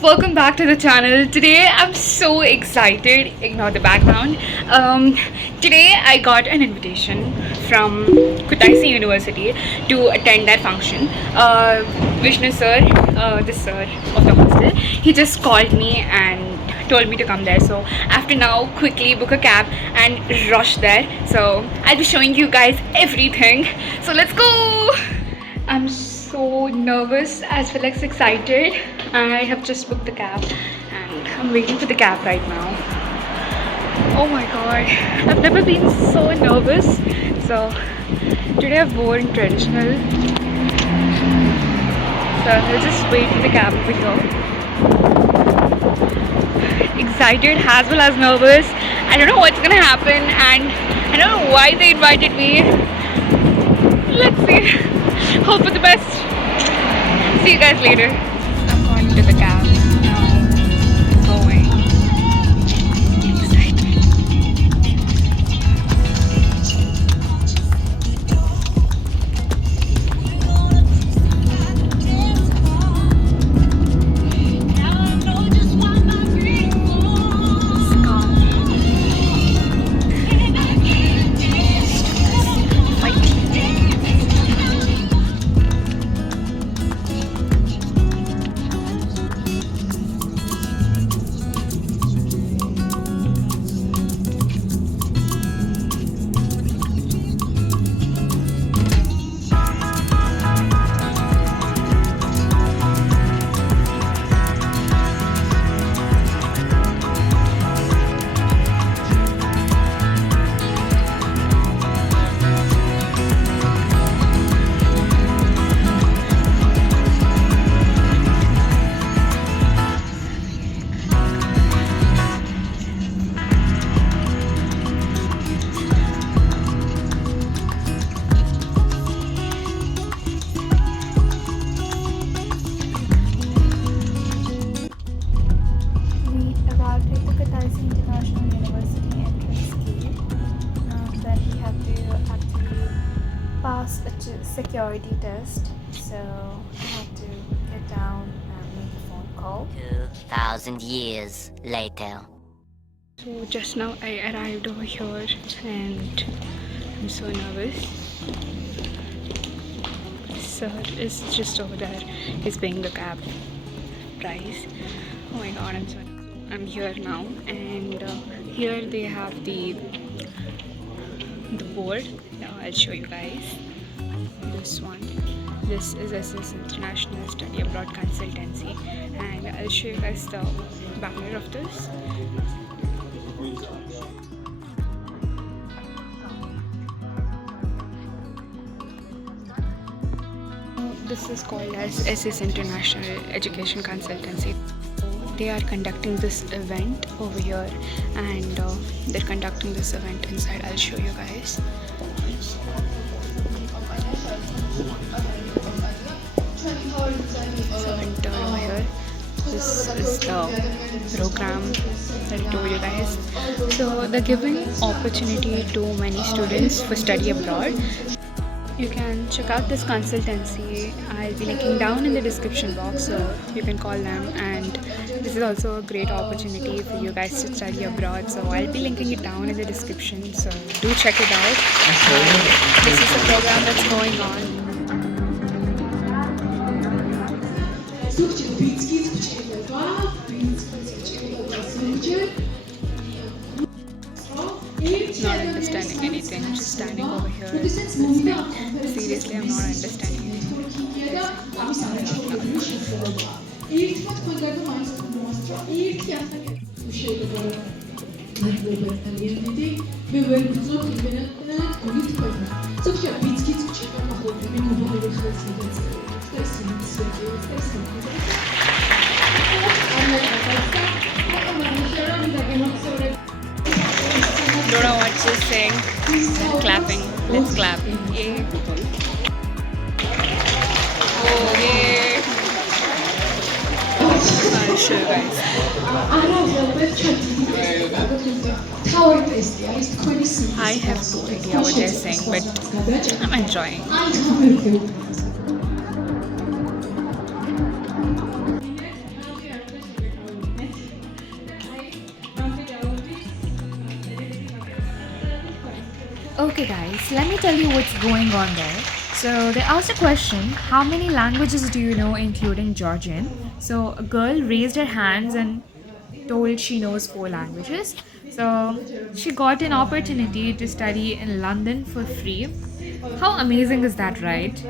guys, welcome back to the channel. Today I'm so excited. Ignore the background. Today I got an invitation from Kutaisi University to attend that function. Vishnu sir, the sir of the hostel, he just called me and told me to come there. So after now, quickly book a cab and rush there. So I'll be showing you guys everything. So let's go. I'm so nervous as well as excited. I have just booked the cab and I'm waiting for the cab right now. Oh my god, I've never been so nervous. So today I've worn traditional. So I'll just wait for the cab over here. Excited as well as nervous. I don't know what's gonna happen and I don't know why they invited me. Let's see. Hope for the best. See you guys later. I'm going to the cab now. Going. Excited. Arrived at the Kutaisi International University entrance gate. Then we have to actually pass a security test. So I have to get down and make a phone call. 2,000 years later. So just now I arrived over here and I'm so nervous. Sir is just over there. He's paying the cab price. Oh my god, I'm here now, and here they have the board. Now I'll show you guys this one. This is SS International Study Abroad Consultancy, and I'll show you guys the banner of this. This is called as SS International Education Consultancy. They are conducting this event over here, and they're conducting this event inside. I'll show you guys. So enter over here. This is the program that I told you guys. So they're giving opportunity to many students for study abroad. You can check out this consultancy. I'll be linking down in the description box, so you can call them, and this is also a great opportunity for you guys to study abroad, so I'll be linking it down in the description, so do check it out. This is the program that's going on. Not understanding anything, just standing over here listening. Seriously, I'm not understanding anything. Don't know what she's saying. They're clapping. Let's clap. Yay. Oh, yay. I'll show you guys. I have no idea what they're saying, but I'm enjoying. Okay, guys, let me tell you what's going on there. So, they asked a question: how many languages do you know, including Georgian? So, a girl raised her hands and told she knows 4 languages. So, she got an opportunity to study in London for free. How amazing is that, right?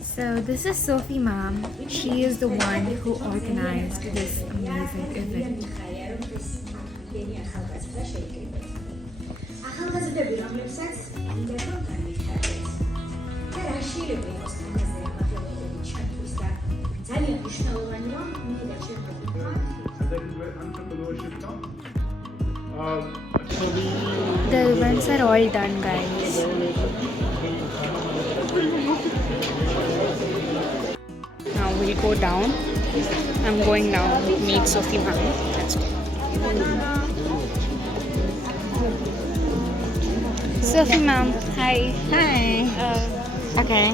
So, this is Sophie, ma'am. She is the one who organized this amazing event. Halihazırda bir anlıyorsak, telefon kaybettiğimiz. Her şeyle beyazlamamızda yapmakla çıkartmışsa, sen yapmışsın olanlar ne de The events are all done, guys. Now we'll go down. I'm going now to meet Sophie ma'am. Let's go. Sophie ma'am, hi. Hi. Okay.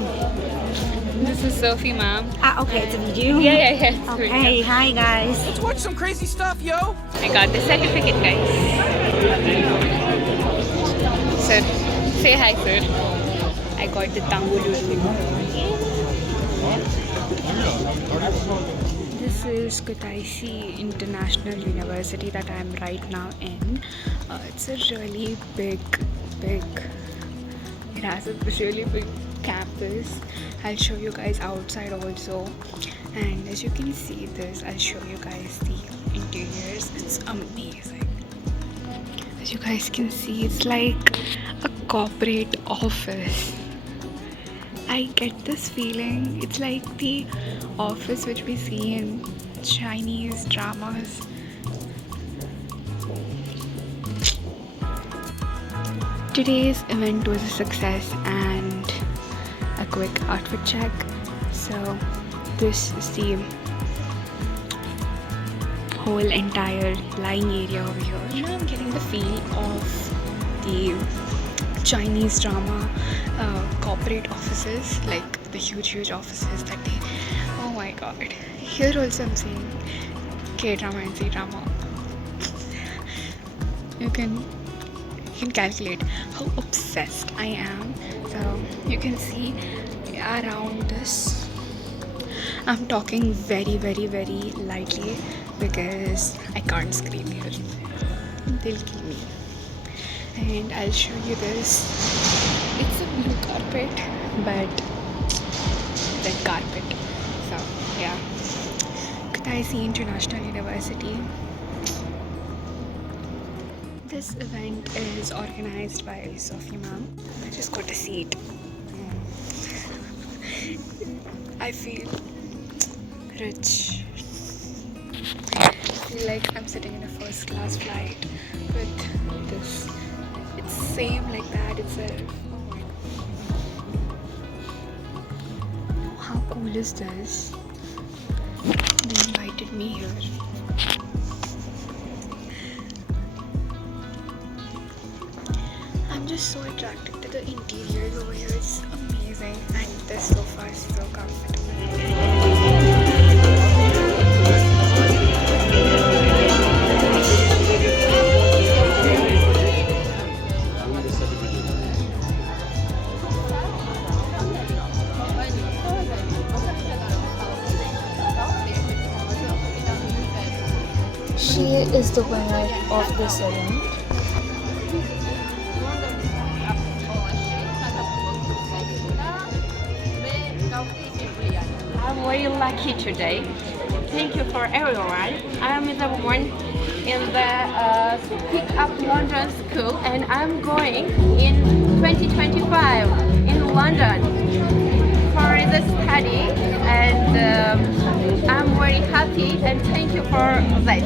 This is Sophie ma'am. Okay, it's a video. Yeah. It's Okay, hi guys. Let's watch some crazy stuff, yo! I got the certificate, guys. Sir, say hi, sir. I got the Tangulu. This is Kutaisi International University that I'm right now in. It's a really big. It has a really big campus. I'll show you guys outside also. And as you can see this, I'll show you guys the interiors. It's amazing. As you guys can see, it's like a corporate office. I get this feeling. It's like the office which we see in Chinese dramas. Today's event was a success and a quick outfit check. So this is the whole entire lying area over here. Now I'm getting the feel of the Chinese drama corporate offices, like the huge offices that they, oh my god. Here also I'm seeing K-drama and C-drama. You can calculate how obsessed I am. So you can see around this. I'm talking very lightly because I can't scream here. They'll kill me. And I'll show you this. It's a blue carpet, but red carpet. So yeah, Kutaisi International University. This event is organized by Sophie ma'am. I just got a seat. I feel rich. I feel like I'm sitting in a first class flight with this. It's same like that itself. Oh my god. How cool is this? They invited me here. I'm just so attracted to the interiors over here. It's amazing, and the sofa is so comfortable. She is the winner of this event. I'm very lucky today. Thank you for everyone. I'm the one in the Pick Up London School, and I'm going in 2025 in London for the study, and I'm very happy and thank you for that.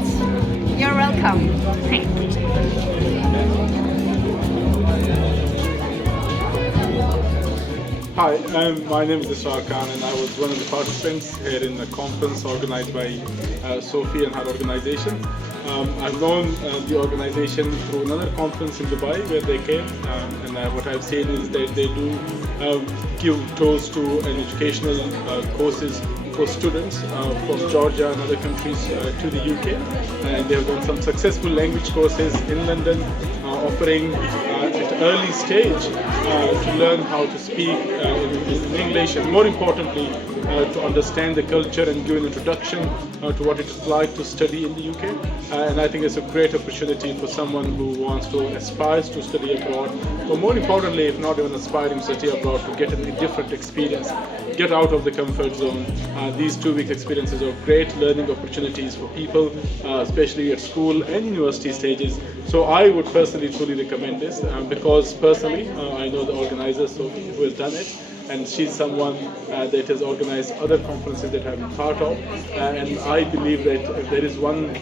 You're welcome. Thank you. Hi, my name is Israr Khan and I was one of the participants here in the conference organized by Sophie and her organization. I've known the organization through another conference in Dubai where they came, and what I've seen is that they do give tours to and educational courses for students from Georgia and other countries to the UK, and they have done some successful language courses in London, offering early stage to learn how to speak in English, and more importantly, to understand the culture and give an introduction to what it's like to study in the UK. And I think it's a great opportunity for someone who wants to aspire to study abroad, or more importantly, if not even aspiring to study abroad, to get a different experience, get out of the comfort zone. These 2 week experiences are great learning opportunities for people, especially at school and university stages. So I would personally truly recommend this because personally I know the organizer Sophie who has done it, and she's someone that has organized other conferences that I've been part of, and I believe that if there is one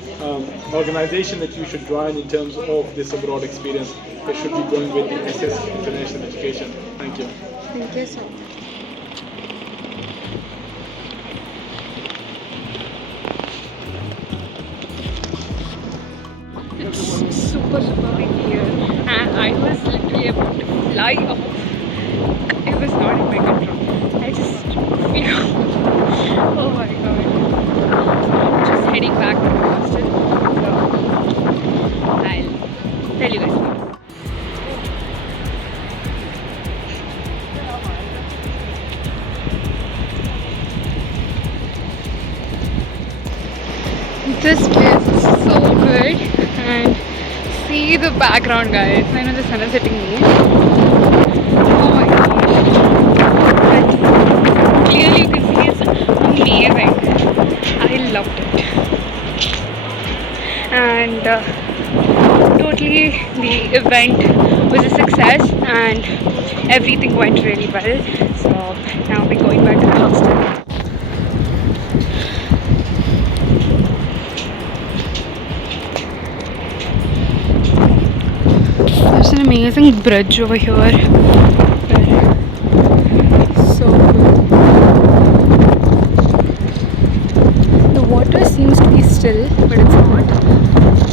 organization that you should join in terms of this abroad experience, it should be going with the SS International Education. Thank you. Thank you so much. It's super windy here, and I was literally about to fly off. It was not in my control. I just flew. Oh my god. I'm just heading back to the hostel. So I'll tell you guys later. This place is so good, and see the background, guys. I know the sun is hitting me. Oh my gosh. But clearly you can see it's amazing. I loved it. And totally the event was a success and everything went really well. So now we're going back to the hostel. There's an amazing bridge over here. So good. The water seems to be still, but it's not.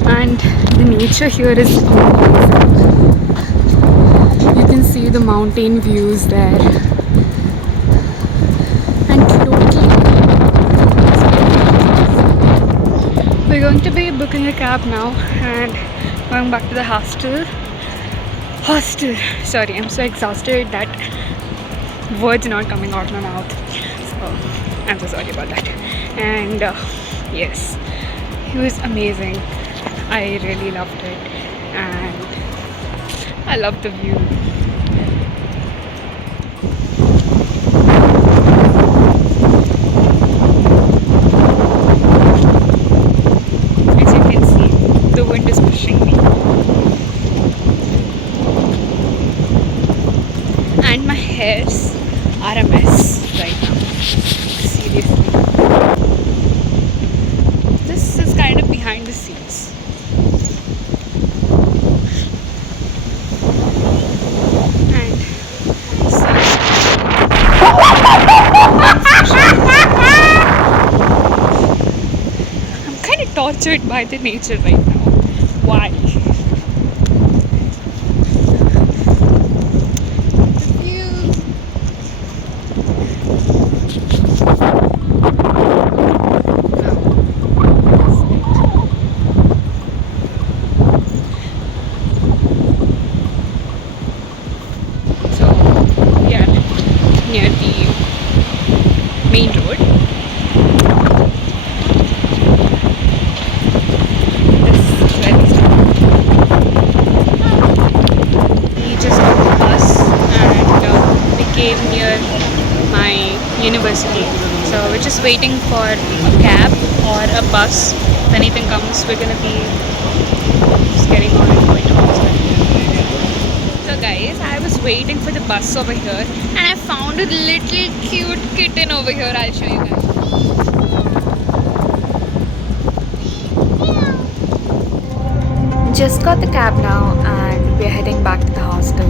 And the nature here is amazing. You can see the mountain views there. And totally. We're going to be booking a cab now and going back to the hostel. Sorry, I'm so exhausted that words are not coming out of my mouth. So I'm so sorry about that. And yes, it was amazing. I really loved it, and I love the view. As you can see, the wind is pushing me. And my hairs are a mess right now. Seriously. This is kind of behind the scenes. And I'm kind of tortured by the nature right now. Why? Near the main road. This is where we stop. We just got the bus and we came near my university. So we're just waiting for a cab or a bus. If anything comes, we're gonna be just getting on and going to hostel. So guys, I was waiting for the bus over here and I found a little cute kitten over here. I'll show you guys. Just got the cab now and we're heading back to the hostel.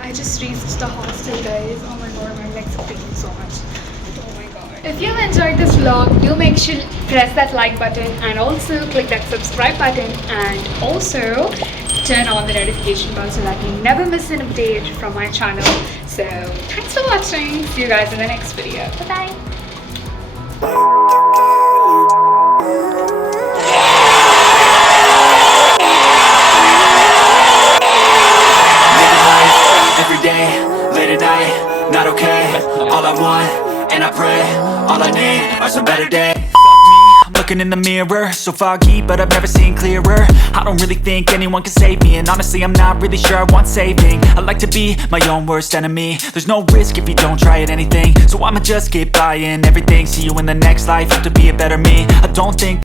I just reached the hostel, guys. Oh my god, my legs are paining so much. Oh my god. If you enjoyed this vlog, do make sure to press that like button and also click that subscribe button, and also turn on the notification bell so that you never miss an update from my channel. So thanks for watching. See you guys in the next video. Bye bye. Every day, late at night, not okay. All I want, and I pray, all I need are some better days. I'm looking in the mirror, so foggy, but I've never seen clearer. I don't really think anyone can save me, and honestly I'm not really sure I want saving. I like to be my own worst enemy. There's no risk if you don't try at anything, so I'ma just keep buying everything. See you in the next life, have to be a better me. I don't think